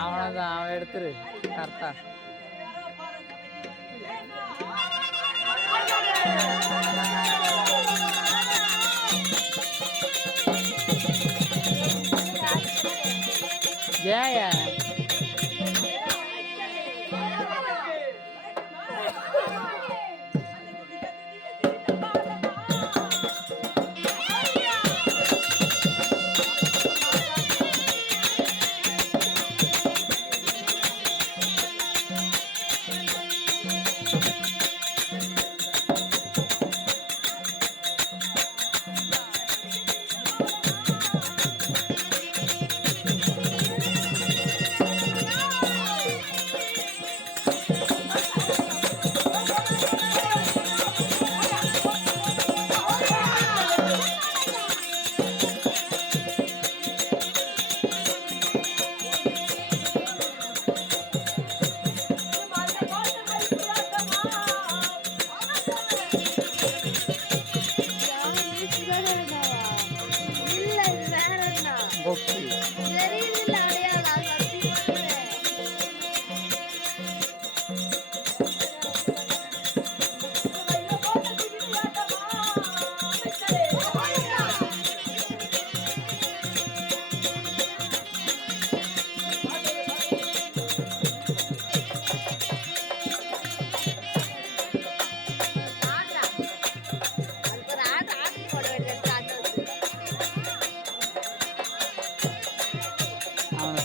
அவனதான் அவன் எடுத்துரு கரெக்டா. ஏன்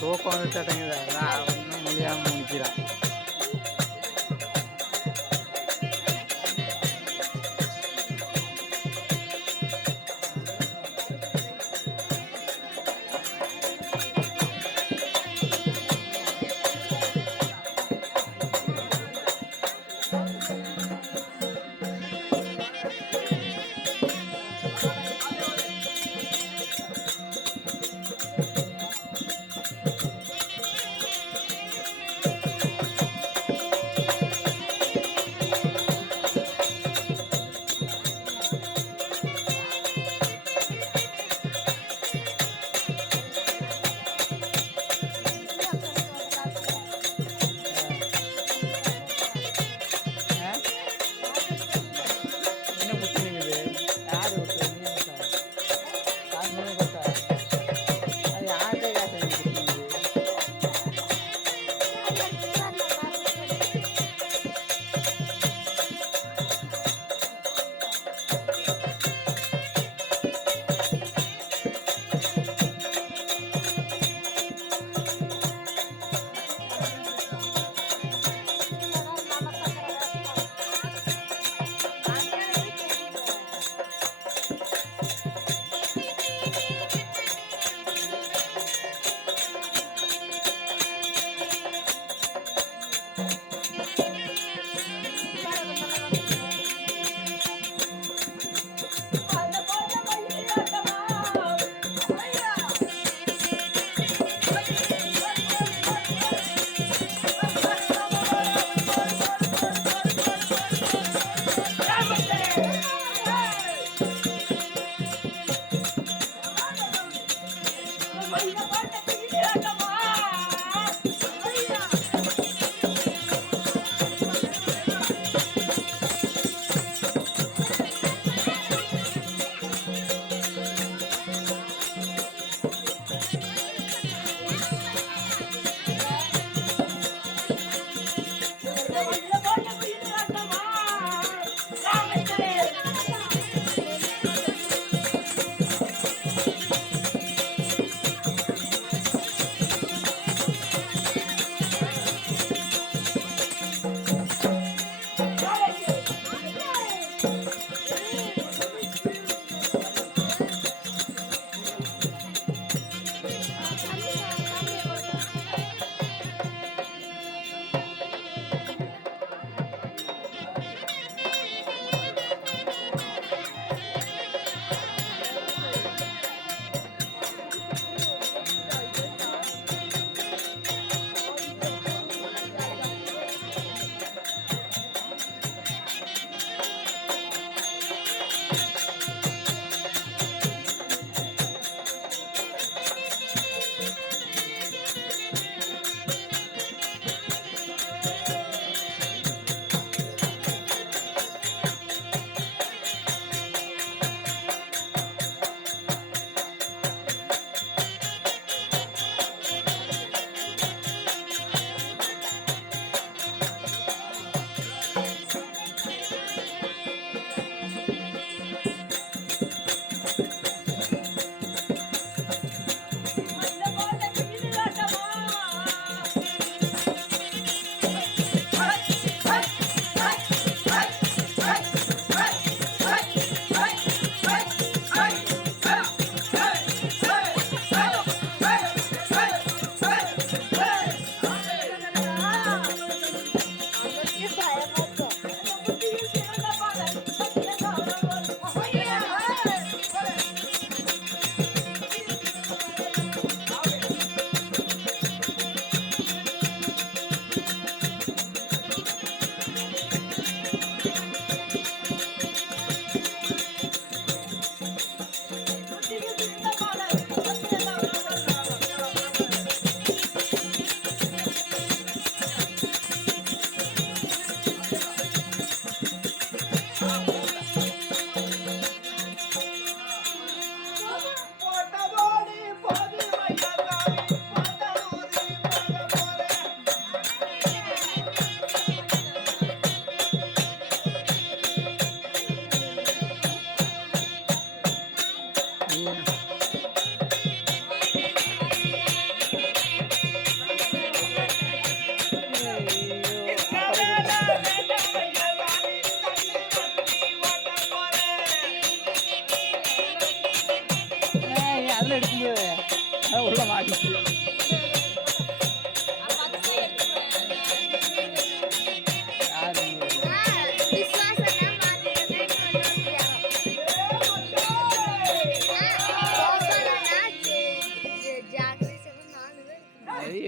தூக்கம் வந்துட்டாட்டேங்குது. அதான் ஒன்றும் முடியாமல் முடிக்கிறான்.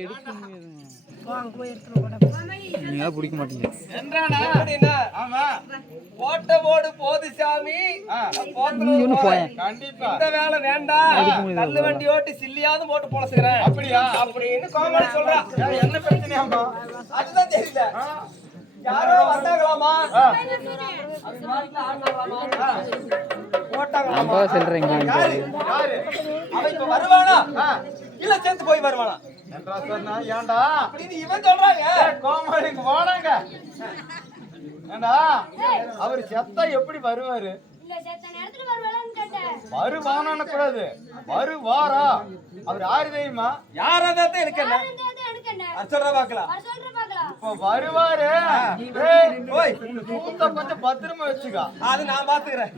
எடுக்க முடியாதுங்க. நீங்க பிடிக்க மாட்டீங்க. ஓட்டமோடு போது சாமி கண்டிப்பா இந்த வேலை வேண்டாம். தள்ளு வண்டி ஓட்டி சில்லியாவது போட்டு பொழச்சுக்கிறேன். அப்படியா? அப்படின்னு கோமாளி சொல்றான். என்ன பிரச்சனையாமா? அதுதான் தெரியல. யாரோ வந்தாங்களாமா? போட்டாங்களாமா? சொல்றீங்க யாரு? அவன் இப்ப வருவானா இல்ல சேர்த்து போய் வருவானா? என்றா சொன்னா ஏன்டா அப்படின்னு இவன் சொல்றாங்க. கோமாளிக்கு போனாங்க. ஏண்டா அவரு செத்தா எப்படி வருவாரு? வருவானான்னு கூடாது, வருவாரா? அவர் யாரு தெரியுமா? யாராதான் எனக்கு என்ன சொல்ற பாக்கலாம். இப்ப வருவாரு. கொஞ்சம் பத்திரமா வச்சுக்கா, அது நான் பாத்துக்கிறேன்.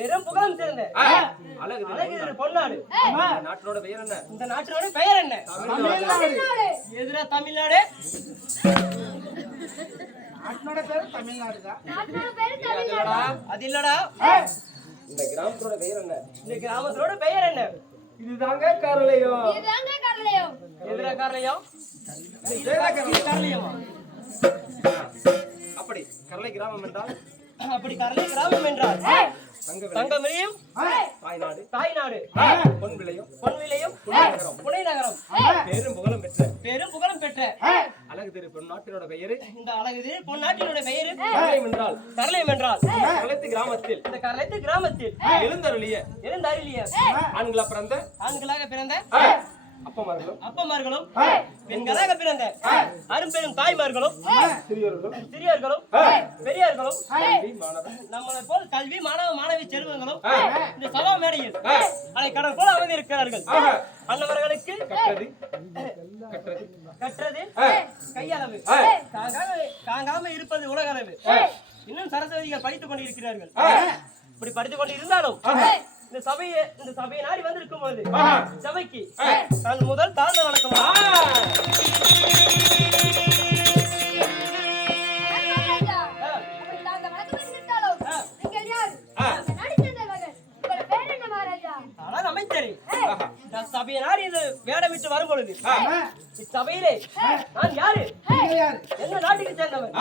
வெறும் புகழம் சேர்ந்த அழகு பொன்னாடு. நாட்டோட பெயர் என்ன? இந்த நாட்டோட பெயர் என்ன? தமிழ்நாடு. எதுரா தமிழ்நாடு? நாட்டோட பேரு தமிழ்நாடு தான். அது இல்லடா. இந்த கிராமத்தோட பெயர் என்ன? இந்த கிராமத்தோட பெயர் என்ன? இதுதாங்க கரளையம். எதிரா காரலையும்? காரலையமா? அப்படி கரளை கிராமம் என்றால் அப்படி கரலை கிராமம் என்றால் தங்கம் விளையும் தாய்நாடு, தாய்நாடு, பொன் விளையும், பொன் விளையும் புனை நகரம், பேரும் புகழும் பெற்ற அழகு திரு பொன் நாட்டினோட பெயரு. இந்த அழகு பொன் நாட்டினுடைய பெயரு கரளையம் என்றால் கரலையம் என்றால் கரளைத்து கிராமத்தில் இந்த கரலைத்து கிராமத்தில் எழுந்தருளிய ஆண்களாக பிறந்த அப்பமார்களும் அப்பமார்களும் பெண்களாக பிறந்த அரும்பெரும் தாய்மார்களும் சிறியர்களும் பெரியார்களும் நம்மளை போல் கல்வி மாணவ மாணவி செல்வங்களும் இந்த சபா மேடையில் அதை கடல் போல அமைந்திருக்கிறார்கள். அன்னவர்களுக்கு கற்றது கையளவு, காங்காம இருப்பது உலகளவு. இன்னும் சரஸ்வதிகள் படித்துக் கொண்டிருக்கிறார்கள். இப்படி படித்துக் கொண்டு இருந்தாலும் இந்த சபையை நாடி வந்திருக்கும் போது சபைக்கு நான் முதல் தாழ்ந்த வணக்கம். ஆனால் அமைச்சரே, சபையை நாடி இது வேடமிட்டு வரும் பொழுது இச்சபையிலே நான் யாரு, என்ன நாட்டுக்கு சேர்ந்தவர்,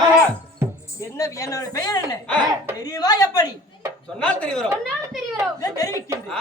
என்னோட பெயர் என்ன தெரியுமா? எப்படி சொன்னால் தெரிய வரும். தெரிவிக்கின்றேன்.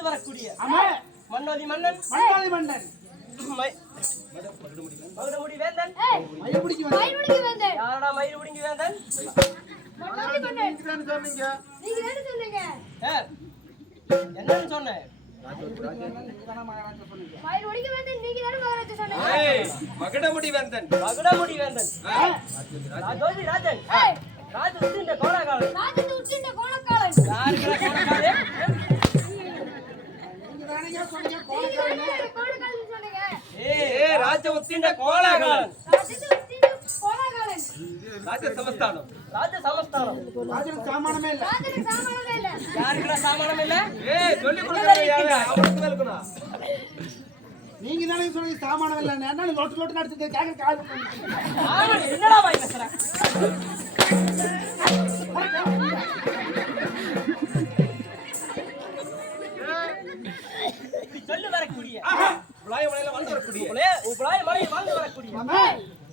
வாழ்ந்து வரக்கூடிய ஆமா மன்னோதி மன்னன் மன்னாதி மன்னன் மகுடமுடி வேந்தன் மயில்பிடிக்கு வந்தேன் யாரடா மயில்பிடிங்கி வேந்தன் மன்னோதி மன்னன் சொன்னீங்க நீங்க என்ன சொன்னீங்க என்னன்னு சொன்னேன் மயில் ஒடிக்க வந்தேன் நீங்க தான மகாராஜா சொன்னீங்க மகுடமுடி வேந்தன் மகுடமுடி வேந்தன் ராஜோதி ராஜன் ராஜ உத்திண்ட கோலகாலன் ராஜத்து உச்சிந்த கோலக்காலன் யாருக்குடா கோலகாலே கோலக்காலன் சொன்னீங்க ராஜ உத்திண்ட கோலகாலன் ராஜத்து உச்சிந்த கோலக்காலன் ராஜ சமஸ்தானம் ராஜ சமஸ்தானம் ராஜனுக்கு சாமானமே இல்ல ராஜனுக்கு சாமானமே இல்ல யாருக்குடா சாமானம் இல்ல சொல்லி கொடுக்கறாங்க அவனுக்கு இருக்கணும் நீங்க தானே சொன்னீங்க சாமானம் இல்ல என்ன லோட் லோட் நடந்துட்டு கேக்க கால் ஆமா என்னடா வாய் பேசுற சொல்லு வரக்கூடிய புலாய மலையில வந்து வரக்கூடிய உபலாய மலையில் வாழ்ந்து வரக்கூடிய ஆமா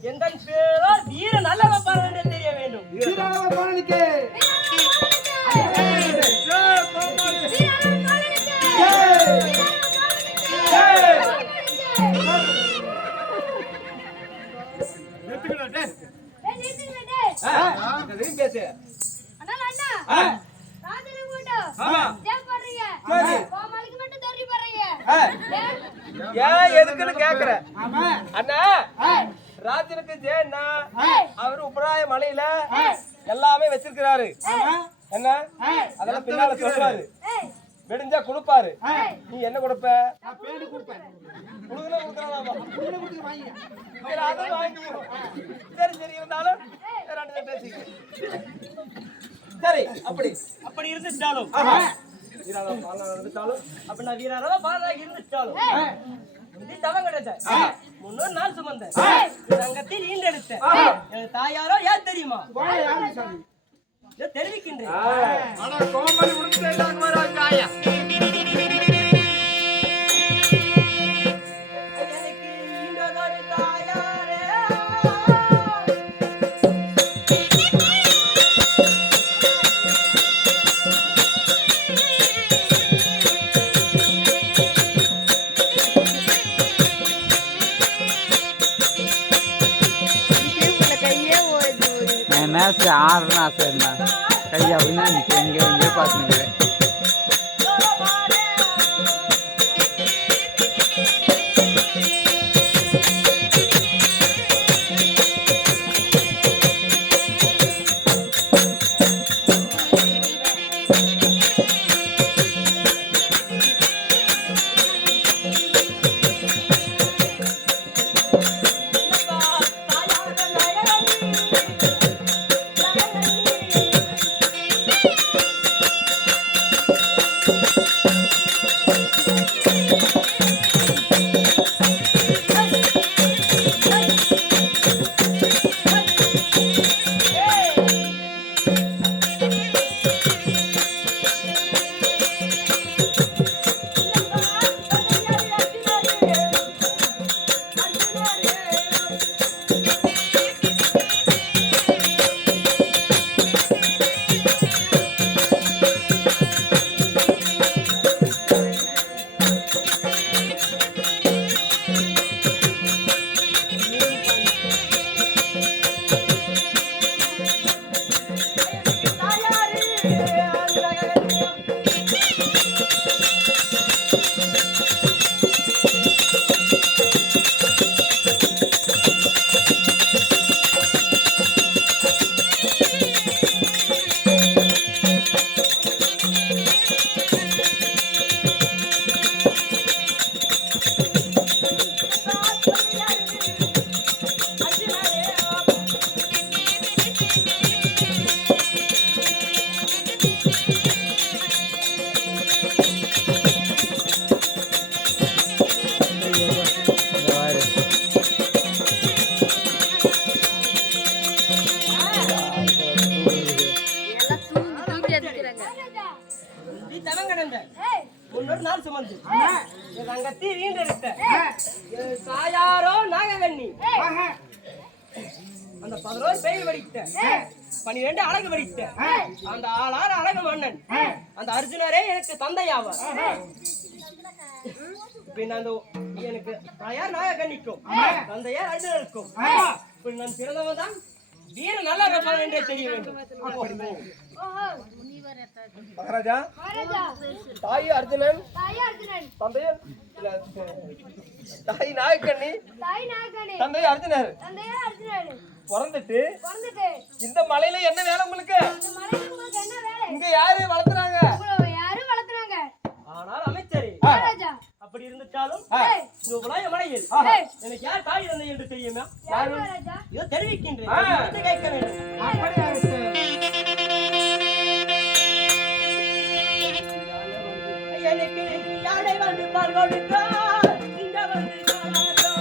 எந்த பேரோ வீர நல்லவ பாருன்னு தெரிய வேண்டும் சீராளவ பாலனுக்கு பேசு அண்ணா அண்ணா ராஜனை போட்டோ ஜெய் பண்றீங்க கோமாளிக்கு மட்டும் தரி பண்றீங்க ஏன் எதுக்குன்னு கேக்குற ஆமா அண்ணா ராஜனுக்கு ஜெயண்ணா அவரு உபராய மலையில எல்லாமே வச்சிருக்கிறாரு என்ன அதெல்லாம் பின்னால சொல்றாரு வெடிஞ்சா கொடுப்பாரு நீ என்ன கொடுப்ப நான் பேடு கொடுப்பேன் கொடுக்கல கொடுக்கறாமா புள்ள கொடுத்து வாங்கி சரி அதை வாங்கிக்கோ சரி சரி இருந்தாலும் ரெண்டு பேசிக்க சரி அப்படி இருந்துட்டாலும் வீராரவ பாலனா இருந்துட்டாலும் அப்ப நான் வீராரவ பாலனா இருந்துட்டாலும் இது தவம் கிடைச்ச 300 நாள் சுமந்த ரங்கத்தில் ஈண்டெடுத்த என் தாயாரோ யார் தெரியுமா கோலை யாரு சாமி இதை தெரிவிக்கின்றேன் அட கோமலி உடுத்து எல்லாம் வராங்க ஆயா எனக்கு ஈண்டதொரு தாயாரே மேட்ச் ஆடுறா சரிண்ணா கையை அப்படின்னா எங்கே எங்கேயோ பார்த்துக்கிறேன் நாள் சுமந்து ரங்கத்தி வீண்டெடுத்த தாயாரோ நாகவன்னி அந்த 11 பேய் வடித்த 12 அழகு வடித்த அந்த ஆளான அழகு மன்னன் அந்த அர்ஜுனரே எனக்கு தந்தையாவார் பின் அந்த எனக்கு தாயார் நாகக்கண்ணிக்கும் தந்தையார் அர்ஜுனனுக்கும் இப்படி நான் பிறந்தவன் தான் வீர நல்லா இருப்பான் என்றே தெரிய வேண்டும். மகாராஜா மகாராஜா தாய் அர்ஜுனன் தாய் அர்ஜுனன் தந்தையர் இல்ல, தாய் நாகக்கண்ணி தாய் நாகனே தந்தை அர்ஜுனர் தந்தையா அர்ஜுனன் பிறந்துட்டு பிறந்துட்டு இந்த மலையில என்ன வேலை உங்களுக்கு? இந்த மலையில உங்களுக்கு என்ன வேலை? இங்க யாரு வளர்த்துறாங்க? உங்களை யாரு வளர்த்துறாங்க? ஆனால் அமைச்சரே மகாராஜா அப்படி இருந்துட்டாலும் ஏய் இந்த உலக மலையில் ஏய் எனக்கு யார் தாய் தந்தை என்று தெரியுமா? யார் மகாராஜா? இதோ தெரிவிக்கின்றேன் வந்து கேட்க வேண்டும். எனக்கு யானை வந்து பால் கொடுக்க இங்க வந்து காணாதோ.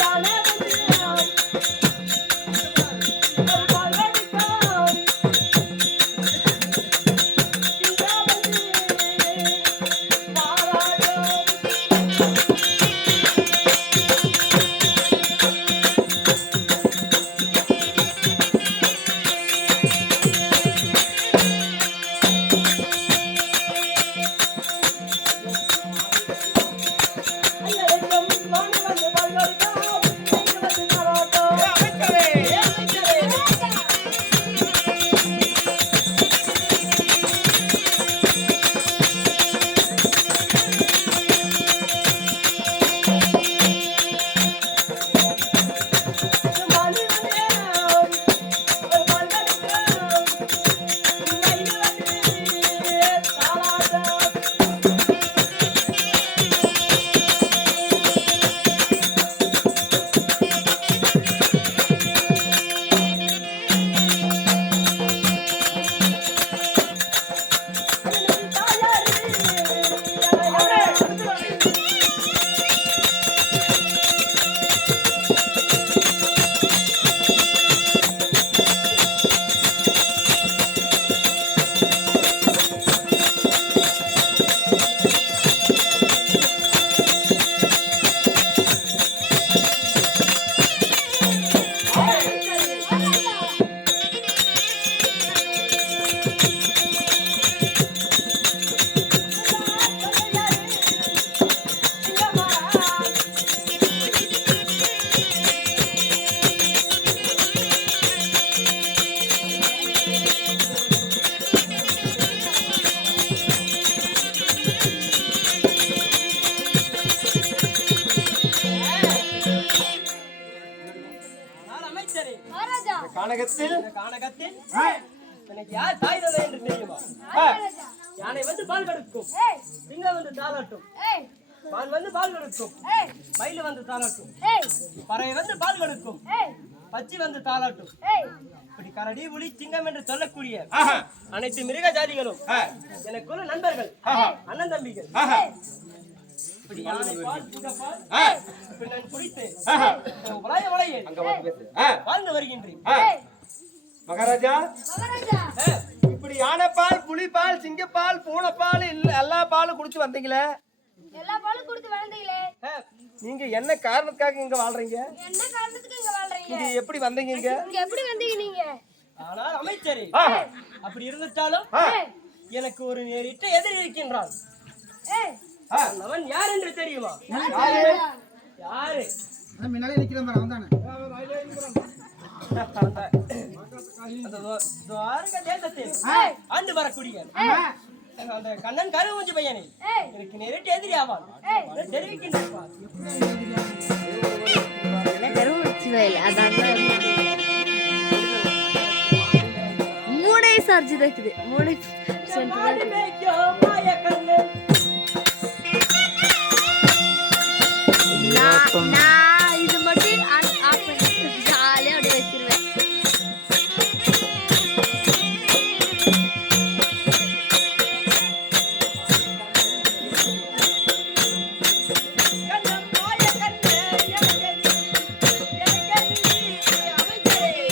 யானை வந்து பால் கொடுக்க கானகத்தில் இந்த கானகத்தில் எனக்கு யார் தாய் தந்தை என்று தெரியுமா? மகாராஜா யானை வந்து பால் கொடுக்கும், ஏய் சிங்கம் வந்து தாளாட்டும், ஏய் மான் வந்து பால் கொடுக்கும், ஏய் மயில் வந்து தாளாட்டும், ஏய் பறவை வந்து பால் கொடுக்கும், ஏய் பச்சி வந்து தாளாட்டும். ஏய் இப்படி கரடி புலி சிங்கம் என்று சொல்லக்கூடிய அனைத்து மிருக ஜாதிகளும் எனக்குள்ள நண்பர்கள், அண்ணன் தம்பிகள். இப்படி யானை பால், சிங்கம் பால் இப்படி நான் குடித்து உலக உலகில் வாழ்ந்து வருகின்றேன். ஏய் மகாராஜா மகாராஜா இப்படி யானைப்பால் புலிப்பால் சிங்கப்பால் பூனைப்பால் எல்லா பாலும் குடிச்சு வந்தீங்களே, எல்லா பாலும் கொடுத்து வளர்ந்தீங்களே, நீங்க என்ன காரணத்துக்காக இங்க வாழ்றீங்க? என்ன காரணத்துக்கு இங்க வாழ்றீங்க? இங்க எப்படி வந்தீங்க? இங்க இங்க எப்படி வந்தீங்க நீங்க? ஆனால் அமைச்சரே அப்படி இருந்துட்டாலும் எனக்கு ஒரு நேரிட்ட எதிரி இருக்கின்றான். ஏய் அவன் யார் என்று தெரியுமா? யாரு? முன்னாலே நிக்கிறேன் பாரு, அவன் தானே. அந்த துவாரக தேசத்தில் ஆண்டு வரக்கூடிய அந்த கண்ணன் கருவூஞ்சி பையனை எனக்கு நேரிட்டு எதிரி ஆவான். தெரிவிக்கின்றேன். மூணை சார்ஜ் இருக்குது. மூணை மாடு மேய்க்கும் மாய கண்ணு. நான் இது மட்டும் ஆஃப் பண்ணி ஜாலியாக அப்படியே வச்சிருவேன். கண்ணன் மாய கண்ணு எனக்கு அமைச்சரே.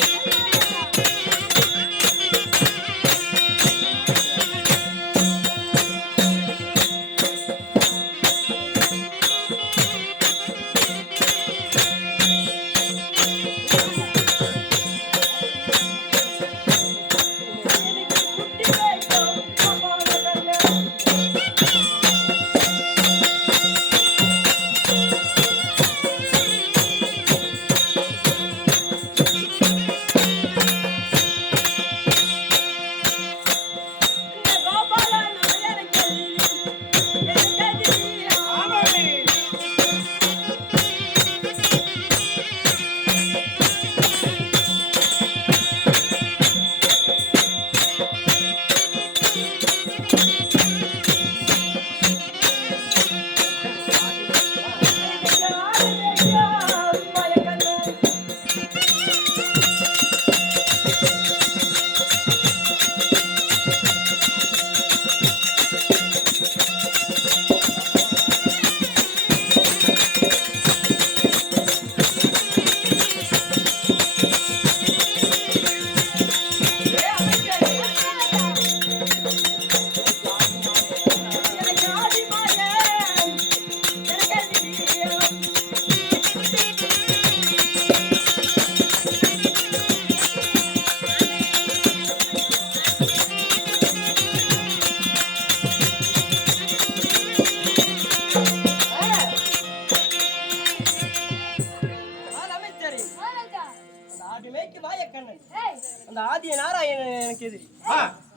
அந்த ஆதிய நாராயணன் எனக்கு எதிரி.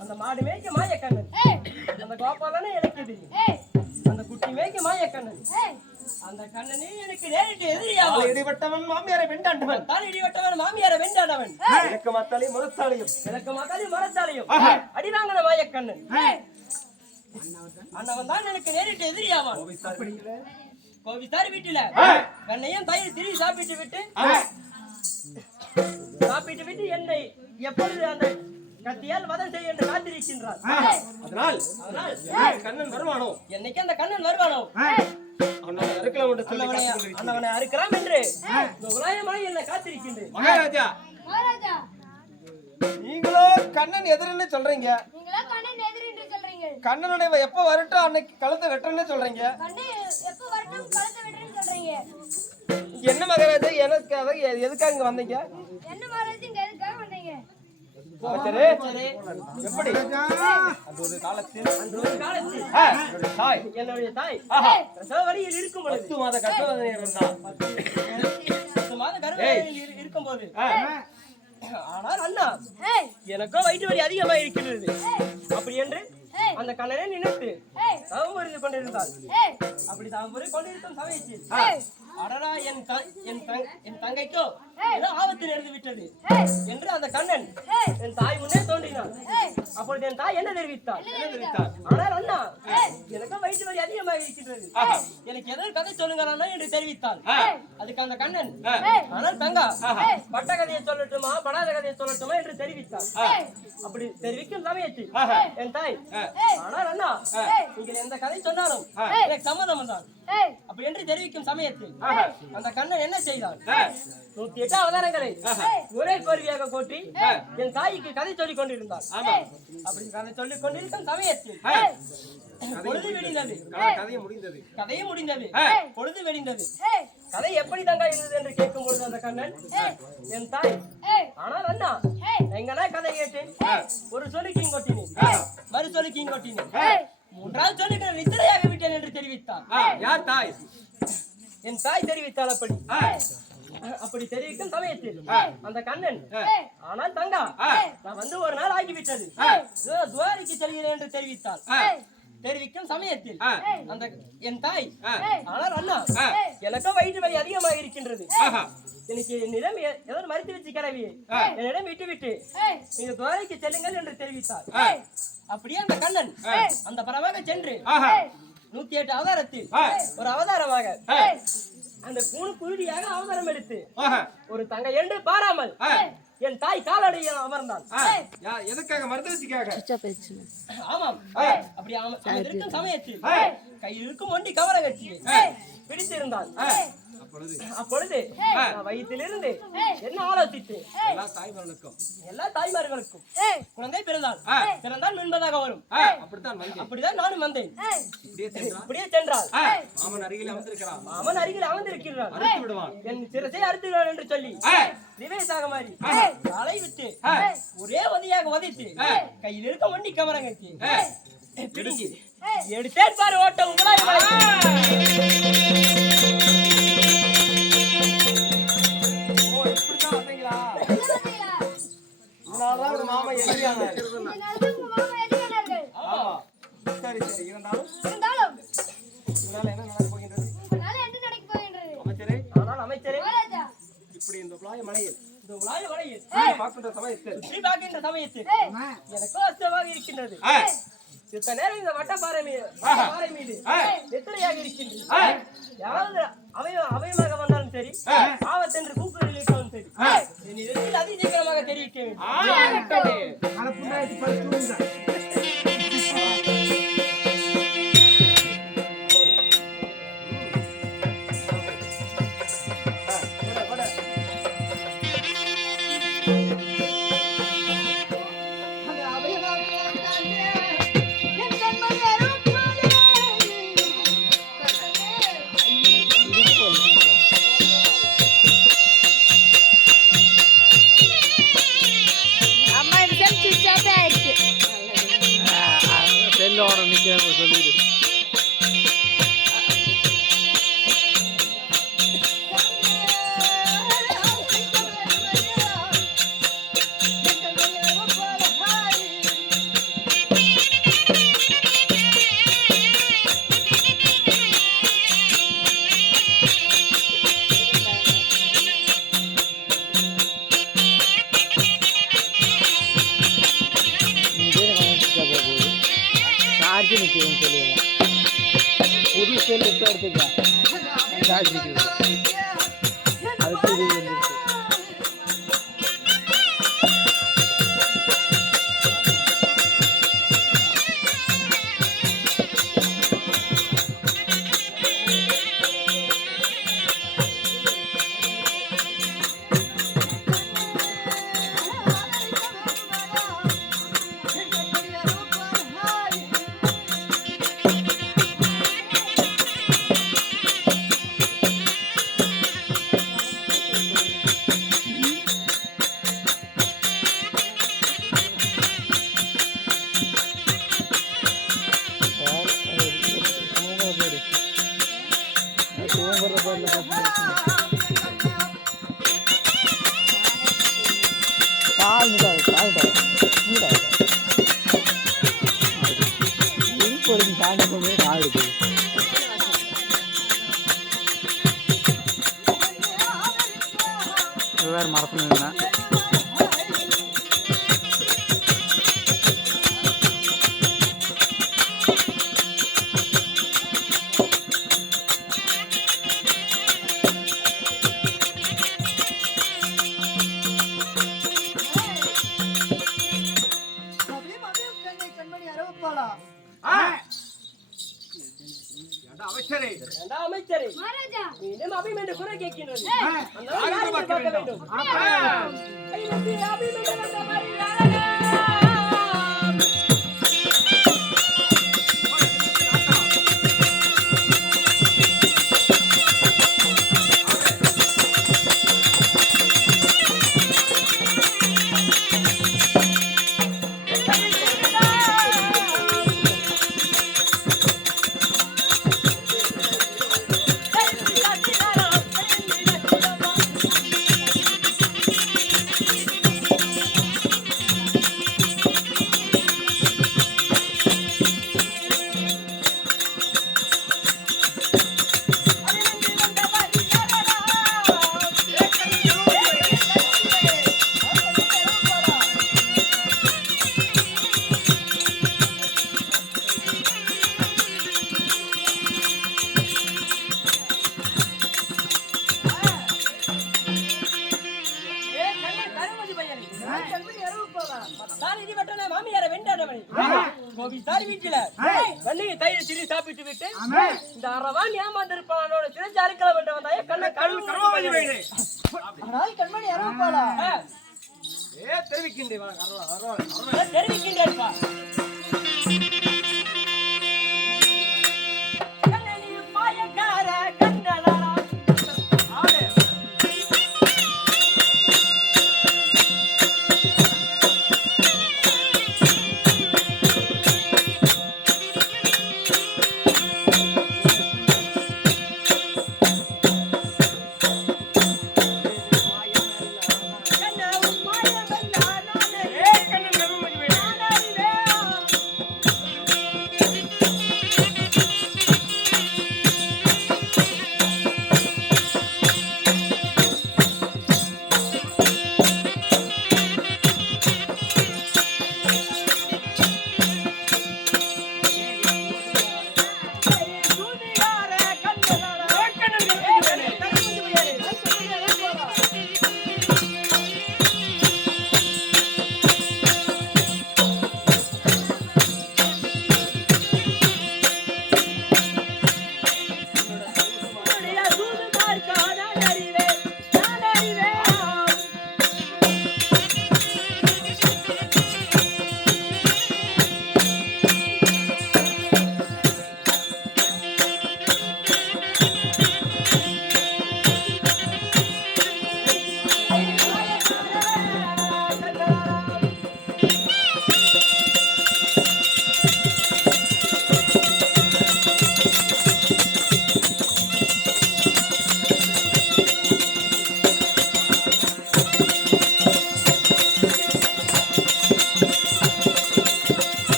அந்த மாடு மேய்க்க மாயக்கண்ணன். ஏய் அந்த கோபாலனே எனக்கு எதிரி. ஏய் அந்த குட்டி மேய்க்க மாயக்கண்ணன். ஏய் அந்த கண்ணனே எனக்கு நேரிட்டு எதிரியாவான். இடிவட்டவன் மாமியாரை வெண்டாண்டவன். தான் இடிவட்டவன் மாமியாரை வென்றானவன். எனக்கு மத்தாலையும் முரத்தாலையும் எனக்கு மகளையும் மரத்தாலையும் அடிவாங்கின மாயக்கண்ணன். அண்ணவன் தான் எனக்கு நேரிட்டு எதிரியாவான். கோவித்தார் வீட்டுல கண்ணையும் தயிர் திரி சாப்பிட்டு விட்டு என்னை எப்பொழுது அந்த கத்தியால் வதம் செய்ய என்று காத்திருக்கின்றார். அதனால் கண்ணன் வருவானோ? என்னைக்கு அந்த கண்ணன் வருவானோ அவனை அறுக்கலாம் என்று சொல்லி காத்துக் அண்ணவனை அறுக்கிறான் என்று இந்த உலாயமாய் என்னை காத்திருக்கின்றேன். மகாராஜா, மகாராஜா நீங்களோ கண்ணன் எதிரின்னு சொல்றீங்க. நீங்களா கண்ணன் எதிரி என்று சொல்றீங்க. கண்ணனுடைய எப்ப வரட்டும் அன்னைக்கு கழுத்தை வெட்டுறேன்னு சொல்றீங்க. கண்ணன் எப்ப வரட்டும் கழுத்தை வெட்டுறேன்னு சொல்றீங்க. என்ன மகாராஜா, எனக்காக எதுக்காக இங்க வந்தீங்க? என்ன மகாராஜா இங்க எதுக்காக வந்தீங்க? அமைச்சரே, எப்படி அந்த ஒரு காலத்தில் என்னுடைய தாய் என்னுடைய தாய் வழியில் இருக்கும் பொழுது 10 மாத கர்ப்பவதி இருந்தான். 10 மாத கர்ப்பவதியில் இருக்கும் போது ஆனால் அண்ணா ஏய் எனக்கோ வயிற்று வலி அதிகமாக இருக்கிறது. அப்படி என்று ஏய் அந்த கண்ணனை நினைத்து ஏய் தவம் புரிந்து கொண்டிருந்தார். ஏய் அப்படி தவம் புரிந்து கொண்டிருக்கும் சமயத்தில் ஏய் அடடா என் தங்கைக்கோ ஏதோ ஆபத்து நேர்ந்து விட்டது ஏய் என்று அந்த கண்ணன் ஏய் என் தாய் முன்னே தோன்றினான். ஏய் அப்பொழுது என் தாய் என்ன தெரிவித்தார்? தெரிவித்தார்? ஆனால் அண்ணா எனக்கு வயிற்று வலி அதிகமாக இருக்கின்றது, எனக்கு ஏதோ ஒரு கதை சொல்லுங்க அண்ணா என்று தெரிவித்தார். அதுக்கு அந்த கண்ணன் ஆனால் தங்கா பட்ட கதையை சொல்லட்டுமா படாத கதையை சொல்லட்டுமா என்று தெரிவித்தார். அப்படி தெரிவிக்கும் சமயத்தில் என் தாய் ஆனால் அண்ணா நீங்கள் எந்த கதை சொன்னாலும் எனக்கு சம்மதம் தான் ஏய் அப்படி என்று தெரிவிக்கும் சமயத்தில் அந்த கண்ணன் என்ன செய்தான்? 108 அவதாரங்களை ஒரே கோரிக்கையாக கோட்டி என் தாய்க்கு கதை சொல்லிக் கொண்டிருந்தார். அப்படி கதை சொல்லிக் கொண்டிருக்கும் சமயத்தில் பொழுது வெடிந்தது. கதையும் முடிந்தது. பொழுது வெடிந்தது. ஏய் கதை எப்படி தங்கா இருந்தது என்று கேட்கும் பொழுது அந்த கண்ணன் என் தாய் ஏய் ஆனால் அண்ணா எங்கனா கதை கேட்டேன். ஒரு சொல்லிக்கையும் கொட்டினேன், மறு சொல்லிக்கையும் கொட்டினேன், மூன்றாவது சொல்லிக்கு நான் நித்திரையாக விட்டேன் என்று தெரிவித்தார். யார் தாய்? என் தாய் தெரிவித்தாள். அப்படி தெரிவிக்கும் சமயத்தில் அந்த கண்ணன் ஆனால் தங்கா நான் வந்து ஒரு நாள் ஆகிவிட்டது, துவாரிக்கு செல்கிறேன் என்று தெரிவித்தாள். தெரிவிக்கும் சமயத்தில் அந்த என் தாய் ஆனால் அண்ணா எனக்கும் வயிற்று வலி அதிகமாக இருக்கின்றது, எனக்கு என்னிடம் ஏதோ மறுத்து வச்சு கிளவி என்னிடம் விட்டு நீங்க துவாரிக்கு செல்லுங்கள் என்று தெரிவித்தார். அப்படியே அந்த கண்ணன் அந்த பரமாக சென்று 108 அவதாரத்தில் ஒரு அவதாரமாக அந்த குருடியாக அவதாரம் எடுத்து ஒரு தங்கை என்று பாராமல் என் தாய் காலடியில் அமர்ந்தான். எதுக்காக? மருத்துவத்துக்காக. ஆமாம். அப்படி இருக்கும் சமயத்தில் கையில் இருக்கும் ஒண்டி கவர கட்சி பிடித்திருந்தான். அப்பொழுது வயிற்றிலிருந்து என்ன ஆலோசித்து எல்லா தாய்மார்களுக்கும் குழந்தை பிறந்தால் என்பதாக வரும். அப்படிதான் நானும் வந்தேன். இப்படியே சென்றால் மாமன் அருகில் அமர்ந்திருக்கிறான். என் சிரசை அறுத்துகிறான் என்று சொல்லி திவேசாக மாறி காலை விட்டு ஒரே ஒதியாக உதைத்து கையில் இருக்க ஒண்டி கமரங்கத்தி பிடிங்கி எடுத்தேன் பாரு ஓட்ட உங்களாய் மாமா எதிரியாங்க. சரி சரி இருந்தாலும் என்ன நடக்க போகின்றது? அமைச்சரே, அமைச்சரே இப்படி இந்த உலாய மலையில் பார்க்கின்ற சமயத்தில் எனக்கும் அச்சமாக இருக்கின்றது. சித்த நேரம் இந்த வட்ட பாறை மீது எத்தனையாக இருக்கின்றது. யாராவது அவயமாக வந்தாலும் சரி, ஆபத்தென்று கூப்பிட்டு இருக்கவும் சரி, என்னிடத்தில் அதி சீக்கிரமாக தெரிவிக்க வேண்டும். சொல்லிடு செல் இப்போ எடுத்துக்கலாம் சாட்சிக்கு அதுக்கு இது வந்துருச்சு. வேறு மறக்கணுங்கண்ணா அமைச்சரே ஏண்டா அமைச்சரே, மகாராஜா மீண்டும் அபிம் என்று குறை கேட்கின்றது. ஏய், அந்த யாரை பார்க்க வேண்டும்? ஐயோ, அபிம் என்று வந்த மாதிரி சாப்பிட்டு விட்டு இந்த அரவான் ஏமாந்திருப்பானோட சிறந்து அறுக்கல வேண்டும் வந்தாயே கண்ணை கண்மணி அறிவிப்பாளா தெரிவிக்கின்றேன் தெரிவிக்கின்றேன்ப்பா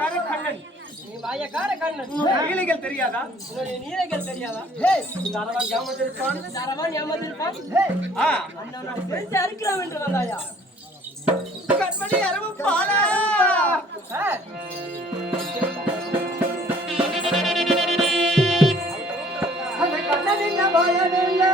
மாயக்கார கண்ணன். நீ மாயக்கார கண்ணன். நீலைகள் தெரியாதா? உன்னுடைய நீலைகள் தெரியாதா? இந்த அரவன் ஏமாந்திருப்பான், இந்த அரவன் ஏமாந்திருப்பான். அந்த நான் தெரிஞ்சு அறுக்கிறோம் என்று வந்தாயா? கண்மணி அரவு பாலா. அந்த கண்ணனின் பயனில்லை.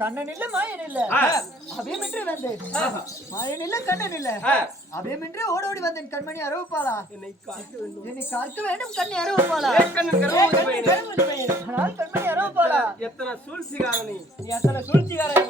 கண்ணன் இல்ல மாயன் இல்ல அபயமின்றி வந்தேன் மாயன் இல்ல கண்ணன் இல்ல அபயமின்றி ஓடோடி வந்தேன் கண்மணி அரவப்பாளா என்னை காக்க வேண்டும் கண்ணி அரவப்பாளா ஆனால் கண்மணி அரவப்பாளா எத்தனை சூழ்ச்சிகாரணி நீ எத்தனை சூழ்ச்சிகாரணி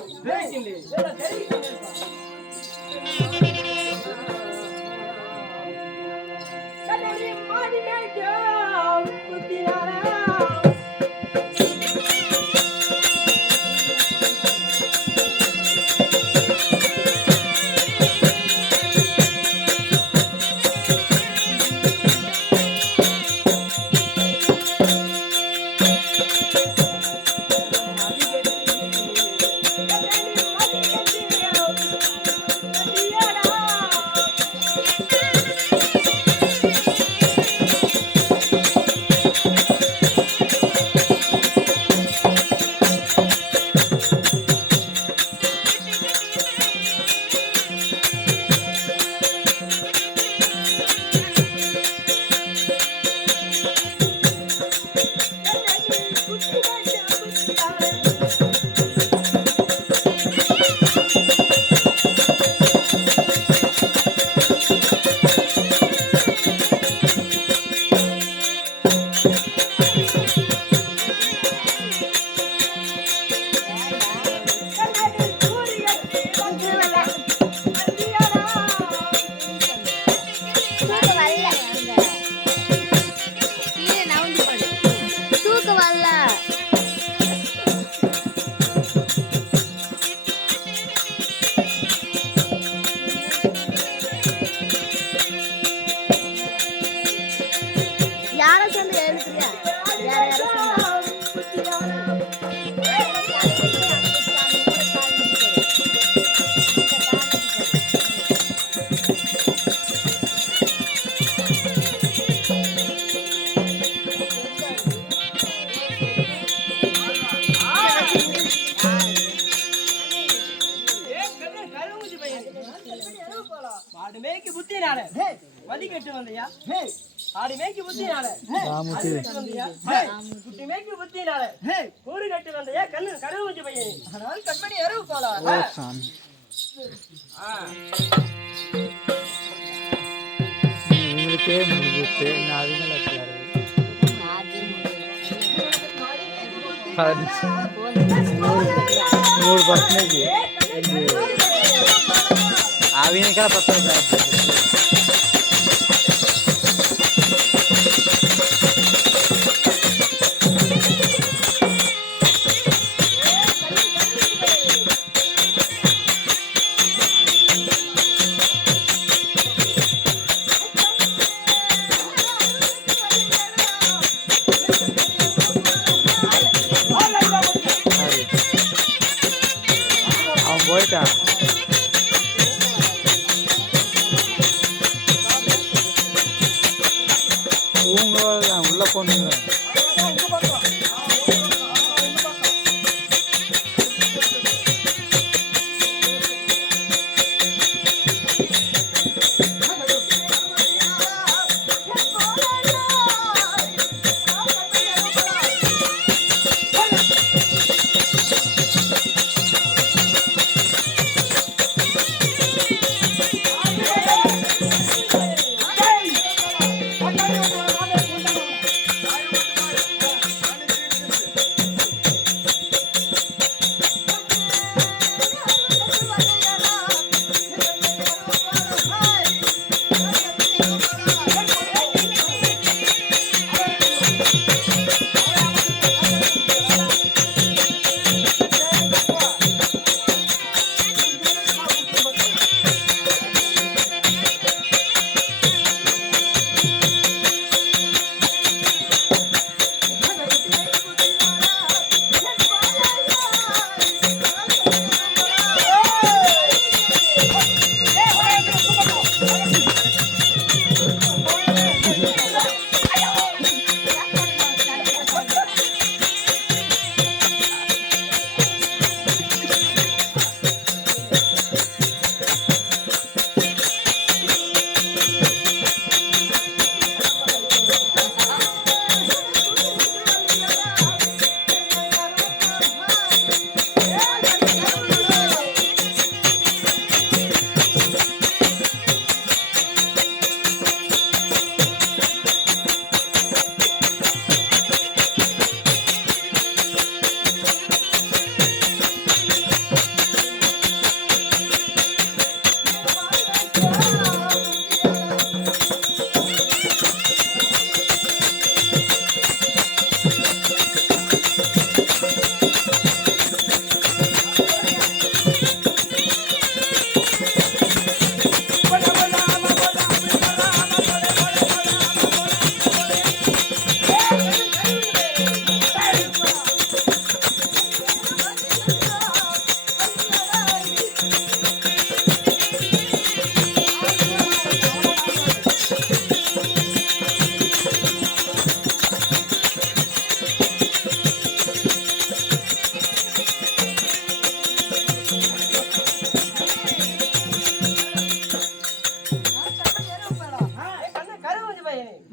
புத்தினால மதி கெட்டு வந்தியா ஆடி மேய்க்கு புத்தினால வந்தியா குட்டி மேய்க்கு புத்தினால கூறு கட்டு வந்தியா கடவு வச்சு பையன் ஆனால் கண்மணி அறிவு போலா இவங்களுக்கே முடிஞ்சிட்டு நான் அவங்களுக்கா 10% அவன் போயிட்டான் தூங்குவதுதான் உள்ள போனீங்க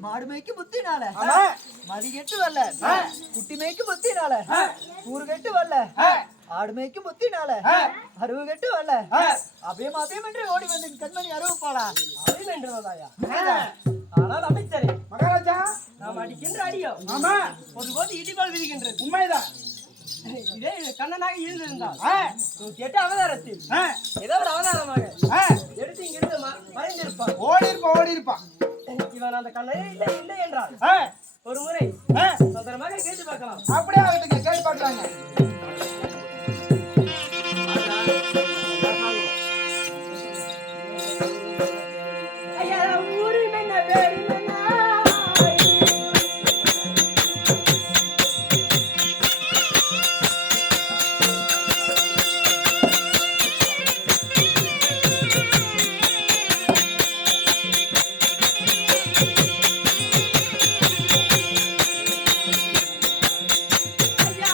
மாடு மேய்க்கு புத்தினால மதி கெட்டு வரல குட்டி மேய்க்கு புத்தினால கூறு கெட்டு வரல ஆடு மேய்க்கு புத்தினால அருவு கெட்டு வரல அபயம் அபயம் என்று ஓடி வந்து கண்மணி அருவு பாலா அபயம் என்று வந்தாயா ஆனால் அமைச்சரே மகாராஜா நாம் அடிக்கின்ற அடியோ ஆமா ஒருபோது இடிபால் விதிக்கின்றது உண்மைதான் இதே கண்ணனாக இருந்திருந்தால் கேட்ட அவதாரத்தில் ஏதோ ஒரு அவதாரமாக எடுத்து இங்கிருந்து மறைந்திருப்பான் ஓடி இருப்பான் இவன் அந்த கண்ணனே இல்லை இல்லை என்றால் ஒரு முறை சதனமாக கேட்டு பார்க்கலாம் அப்படியே அவர்கிட்ட கேட்டு பார்க்கலாங்க ஐயா ஊரு என்ன பேரு ஐயா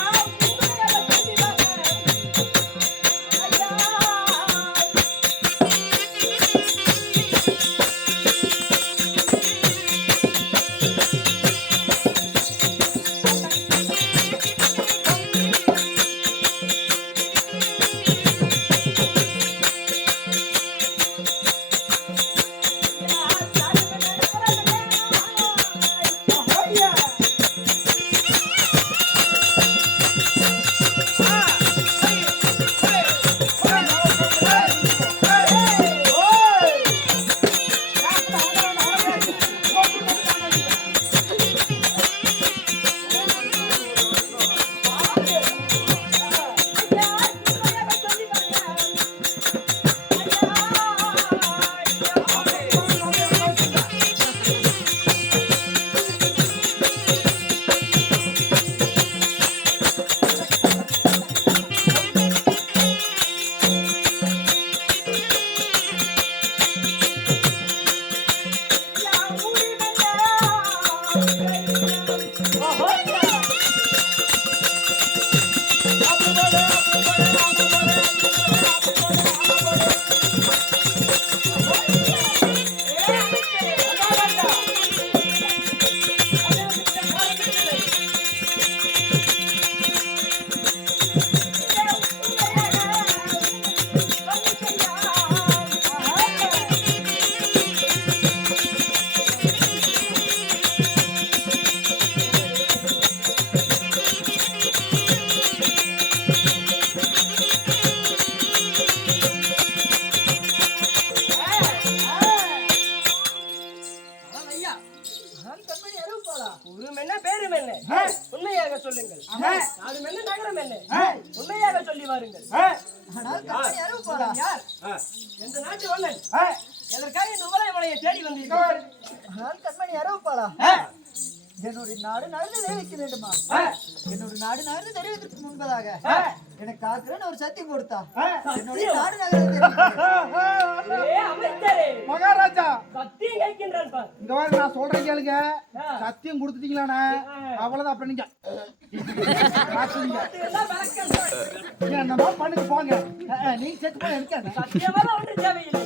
சொல்லுங்கள். ஆமா. நாடும் என்ன நகரம் என்ன உண்மையாக சொல்லி வாருங்கள். ஆனால் கண்மணி அறிவிப்பாளா? யார் எந்த நாட்டு வல்லன் எதற்காக இந்த உபயமலையை தேடி வந்தீர்கள்? ஆனால் கண்மணி அறிவிப்பாளா? என்னுடைய நாடு நகர்ந்து தெரிவிக்க வேண்டுமா? என்னுடைய நாடு நகர்ந்து தெரிவதற்கு முன்பதாக எனக்கு காக்கிறேன்னு ஒரு சத்தியம் கொடுத்தா என்னுடைய நாடு நகர்ந்து அமைச்சரே மகாராஜா சத்தியம் கேட்கின்றான் பார். இந்த வாரம் நான் சொல்றேன் கேளுங்க. சத்தியம் கொடுத்துட்டீங்களாண்ணா அவ்வளவுதான். அப்புறம் நீங்க என்னமா பண்ணுங்க போங்க. நீங்க செத்து போய் இருக்காங்க. சத்தியமாக ஒன்று தேவையில்லை.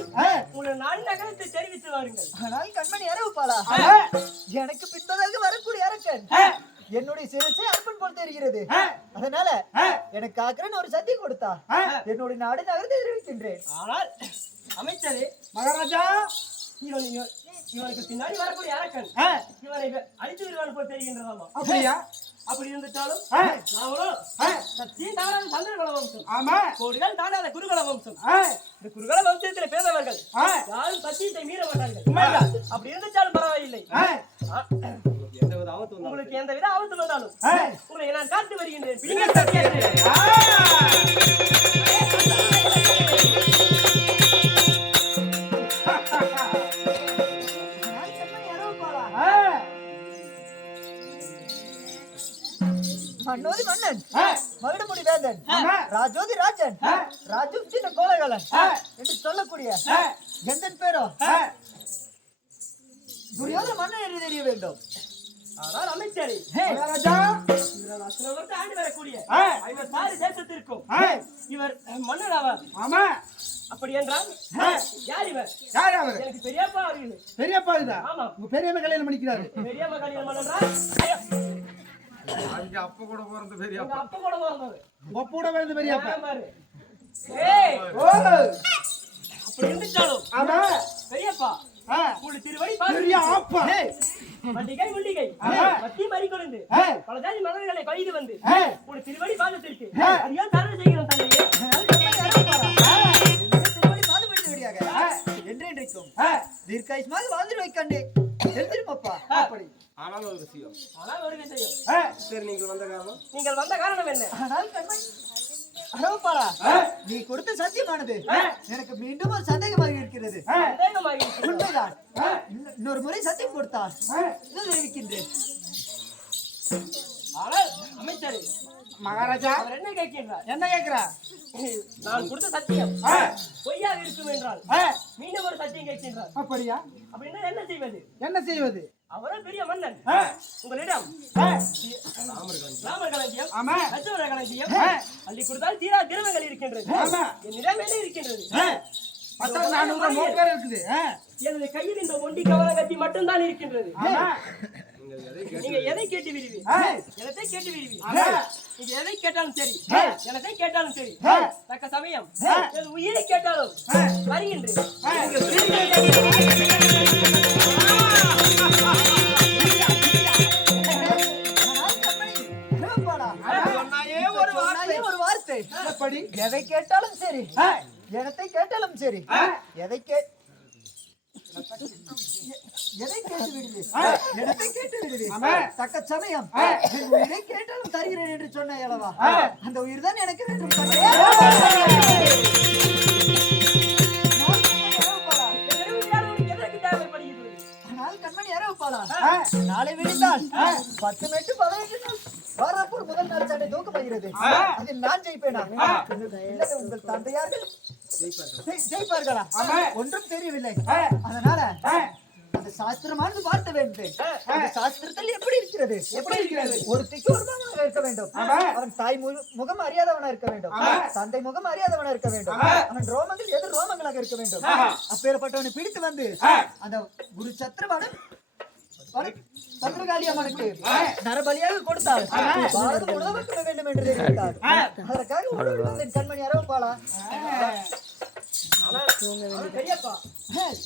உங்கள் நாடு நகரத்தை தெரிவித்து வாருங்கள். ஆனால் கண்மணி அறிவிப்பாளா? எனக்கு பின்பதாக வரக்கூடிய அரக்கன் என்னுடைய சிரசை அர்ப்பன் போல் தெரிகிறது. அதனால எனக்கு காக்கிறேன்னு ஒரு சத்தியம் கொடுத்தா என்னுடைய நாடு நகர்ந்து தெரிவிக்கின்றேன். ஆனால் அமைச்சரே மகாராஜா இவனுக்கு பின்னாடி வரக்கூடிய அரக்கன் இவனை அழித்து விடுவான் போல் தெரிகின்றதாமா? அப்படியா? அப்படி இருந்துட்டாலும் நாங்களும் சத்தியம் தாண்டாத சந்திரகுல வம்சம். ஆமா. கோடிகள் தாண்டாத குருகுல வம்சம். இந்த குருகுல வம்சத்தில் பேதவர்கள் யாரும் சத்தியத்தை மீற மாட்டார்கள். அப்படி இருந்துட்டாலும் பரவாயில்லை. உங்களுக்கு எந்த வித ஆபத்து வந்தாலும் உங்களை நான் காத்து வருகின்றேன். பிடிங்க சத்தியத்தை. மன்னோதி மன்னன் மகுடமுடி வேந்தன் ராஜோதி ராஜன் ராஜு சின்ன கோலகலன் என்று சொல்லக்கூடிய எந்தன் பேரோ துரியோதன மன்னன் என்று தெரிய வேண்டும். ஆனால் அமைச்சரே மகாராஜா ஆண்டு வரக்கூடிய இவர் சாரி தேசத்திற்கும் இவர் மன்னன் ஆவார். ஆமா. அப்படி என்றால் யார் இவர்? யார் அவர்? எனக்கு பெரியப்பா அறிவு. பெரியப்பா இதா? ஆமா. உங்க பெரியம்மா கல்யாணம் பண்ணிக்கிறாரு. பெரியம்மா கல்யாணம் என்றால் அங்க அப்ப கூட பிறந்த உங்க பெரியப்பா. அப்பா கூட பிறந்தவர். ஒப்ப கூட பிறந்த பெரியப்பா. பாரு. ஏய் ஓ அப்படி இருந்துட்டாலும் ஆமா. பெரியப்பா உங்க திருவடி பெரிய அப்பா. மண்டிகை முண்டிகை மத்தி மறிக்கொழுந்து பல ஜாதி மன்னர்களை பயிது வந்து உங்க திருவடி பாதத்திற்கு அதிகம் தரணை செய்கிறோம் தந்தையே. என்றென்றைக்கும் தீர்க்காயுஷ்மாக வாழ்ந்து வைக்கண்டே தெரிஞ்சிருமப்பா. அப்படி ஆனால் ஒரு விஷயம். ஆனால் ஒரு விஷயம். சரி, நீங்கள் வந்த காரணம்? நீங்கள் வந்த காரணம் என்ன? ஆனால் கண்மணி அறிவிப்பாளா? நீ கொடுத்த சத்தியமானது எனக்கு மீண்டும் ஒரு சந்தேகமாக இருக்கிறது. சந்தேகமாக இருக்கிறது. உண்மைதான். இன்னொரு முறை சத்தியம் கொடுத்தால் தெரிவிக்கின்றேன். ஆனால் அமைச்சரே மகாராஜா அவர் என்ன கேட்கின்றார்? என்ன கேக்குறா? நான் கொடுத்த சத்தியம் பொய்யாக இருக்கும் என்றால் மீண்டும் ஒரு சத்தியம் கேட்கின்றார். அப்படியா? அப்படின்னா என்ன செய்வது? என்ன செய்வது? அவரே பெரிய மன்னன். உங்களிடம் ராமர் களஞ்சியம் ஆமா. லட்சுமண களஞ்சியம் அள்ளி கொடுத்தால் தீரா திரவங்கள் இருக்கின்றது. என்னிடம் என்ன இருக்கின்றது? 400 பேர் இருக்குது. எனது கையில் இந்த ஒண்டி கவல கத்தி மட்டும்தான் இருக்கின்றது. நீங்க எதை கேட்டு விடுவீ? எனத்தை கேட்டு விடுவீ. நீங்க எதை கேட்டாலும் சரி, எனத்தை கேட்டாலும் சரி, தக்க சமயம் என் உயிரை கேட்டாலும் வருகின்றேன். ஒரு வார்த்தை எப்படி எதை கேட்டாலும் சரி, எனத்தை கேட்டாலும் சரி, எதை கேட்டு விடுவேன், எனத்தை கேட்டு விடுவேன். தக்க சமயம் என் உயிரை கேட்டாலும் தருகிறேன் என்று சொன்ன அல்லவா, அந்த உயிர் தான் எனக்கு வேண்டும். ஆனால் கண்மணி அறிவிப்பாளா? நாளை விழுந்தால் 10 மெட்டு 15 நாள் வாரப்பூர் முதல் நாள் சண்டை தூக்கப்படுகிறது. அதில் நான் ஜெயிப்பேனா? இல்லது உங்கள் தந்தையார்கள் ஜெயிப்பார்களா? ஒன்றும் தெரியவில்லை. அதனால அந்த சாஸ்திரமானது பார்த்த வேண்டும். அந்த சாஸ்திரத்தில் எப்படி இருக்கிறது? எப்படி இருக்கிறது? ஒருத்திக்கு ஒரு மகனாக இருக்க வேண்டும். அவன் தாய் முகம் அறியாதவனா இருக்க வேண்டும். தந்தை முகம் அறியாதவனா இருக்க வேண்டும். அவன் ரோமங்கள் எதிர் ரோமங்களாக இருக்க வேண்டும். அப்பேற்பட்டவனை பிடித்து வந்து அந்த குரு சத்ருவானன் பத்ரகாளியம்மனுக்கு நரபலியாக கொடுத்தாள். பாரதம் உணவக்க வேண்டும் என்று தெரிவித்தார். அதற்காக ஒரு கண்மணி அறிவிப்பாளா? பெரியப்பா,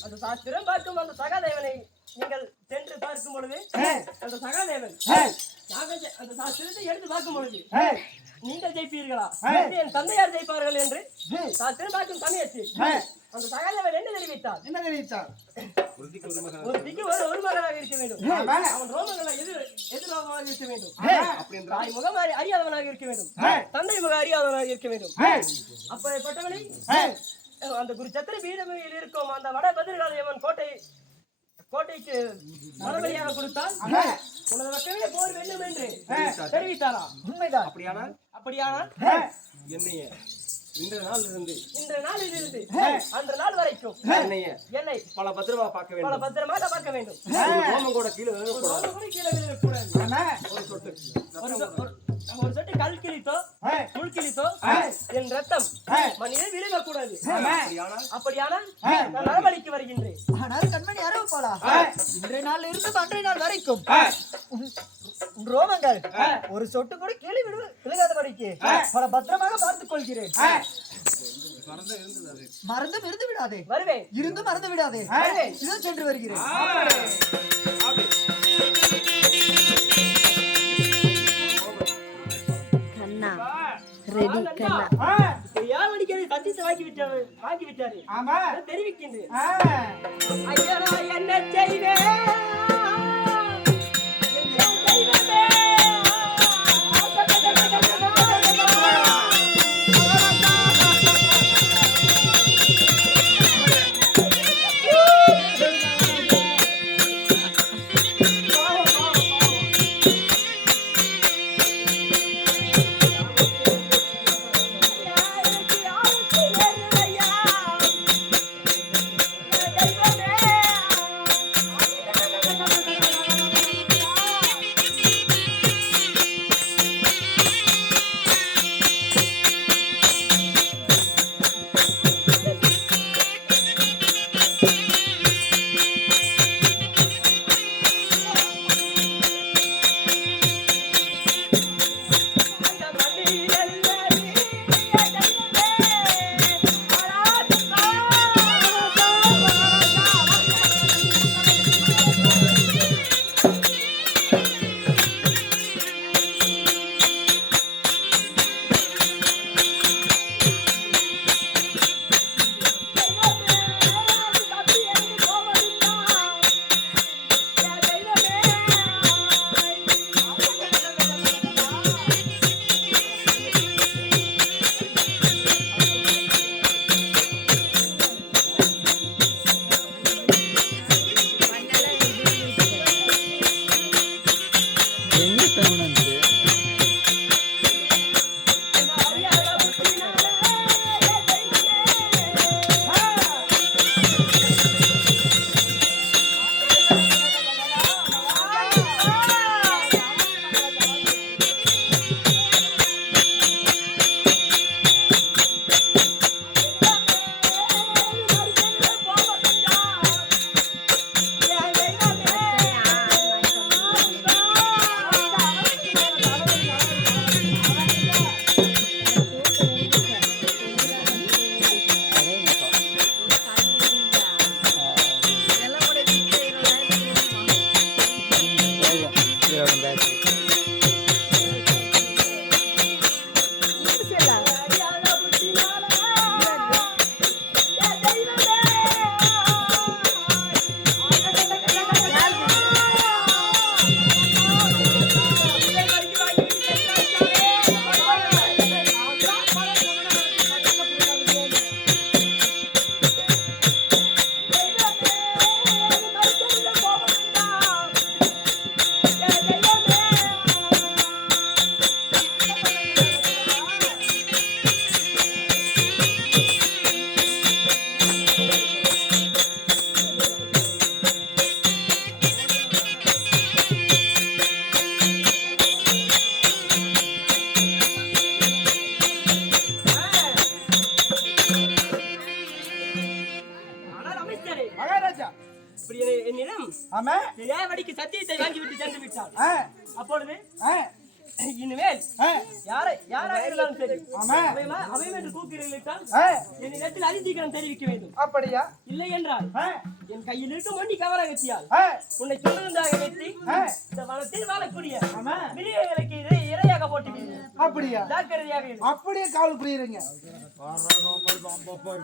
அந்த சாஸ்திரம் பார்க்கும் அந்த சகாதேவனை நீங்கள் சென்று பார்க்கும் பொழுது அந்த சகாதேவன் அந்த சாஸ்திரத்தை எடுத்து பார்க்கும் பொழுது நீங்கள் ஜெயிப்பீர்களா, என் தந்தையார் ஜெயிப்பார்கள் என்று சாஸ்திரம் பார்க்கும் சமயத்தில் அந்த சகாதேவன் என்ன தெரிவித்தார்? என்ன தெரிவித்தார்? ஒரு திக்கு ஒரு மகனாக இருக்க வேண்டும். அவன் ரோமங்களை எதிரோகமாக இருக்க வேண்டும். தாய் முகம் அறியாதவனாக இருக்க வேண்டும். தந்தை முகம் அறியாதவனாக இருக்க வேண்டும். அப்படிப்பட்டவனை அந்த குரு சத்திர பீடமையில் இருக்கும் அந்த வட பதிர்காலையவன் கோட்டைக்கு மறுபடியாக கொடுத்தால் உனது மக்களே போர் வெல்லும் என்று தெரிவித்தாரா? உண்மைதான். அப்படியானால் இன்றைய நாளில் இருந்து அந்த நாள் வரைக்கும் என்னை பல பத்திரமாக பார்க்க வேண்டும். ரோமம் கூட கீழே விழக்கூடாது. ஒரு சொட்டு கல் கிழித்தோ முள் கிழித்தோ என் ரத்தம் மனித விழுகக்கூடாது. அப்படியானால் நான் நரபலிக்கு வருகின்றேன். ஆனால் கண்மணி அரவப்பாளா, இன்றைய நாள் இருந்து அன்றைய நாள் வரைக்கும் உன் ரோமங்கள் ஒரு சொட்டு கூட கீழே விழுகாதபடிக்கு பல பத்திரமாக பார்த்துக் கொள்கிறேன். மறந்தும் இருந்து விடாதே. வருவேன். இருந்தும் மறந்து விடாதே. இதோ சென்று வருகிறேன். கண்ணா ரெடி கண்ணா. யார் அடிக்கிறது சத்தியத்தை வாங்கி விட்டாரு. தெரிவிக்கின்றேன். ஐயா என்ன செய்வேன்? சத்தியத்தை வாங்கிவிட்டு சென்று விட்டால் அப்பொழுது இனிமேல் யாராக இருந்தாலும் சரி அவை என்று கூப்பிடுகிறால் என் இடத்தில் அதிசீக்கிரம் தெரிவிக்க வேண்டும். அப்படியா? இல்லை என்றால் என் கையில் இருக்கும் ஒண்டி கவரகத்தியால் உன்னை சொல்லுவதாக வைத்து இந்த வனத்தில் வாழக்கூடிய மிருகங்களுக்கு இரையாக போட்டு. அப்படியா? ஜாக்கிரதையாக அப்படியே காவல் புரியுறீங்க. பாம்பா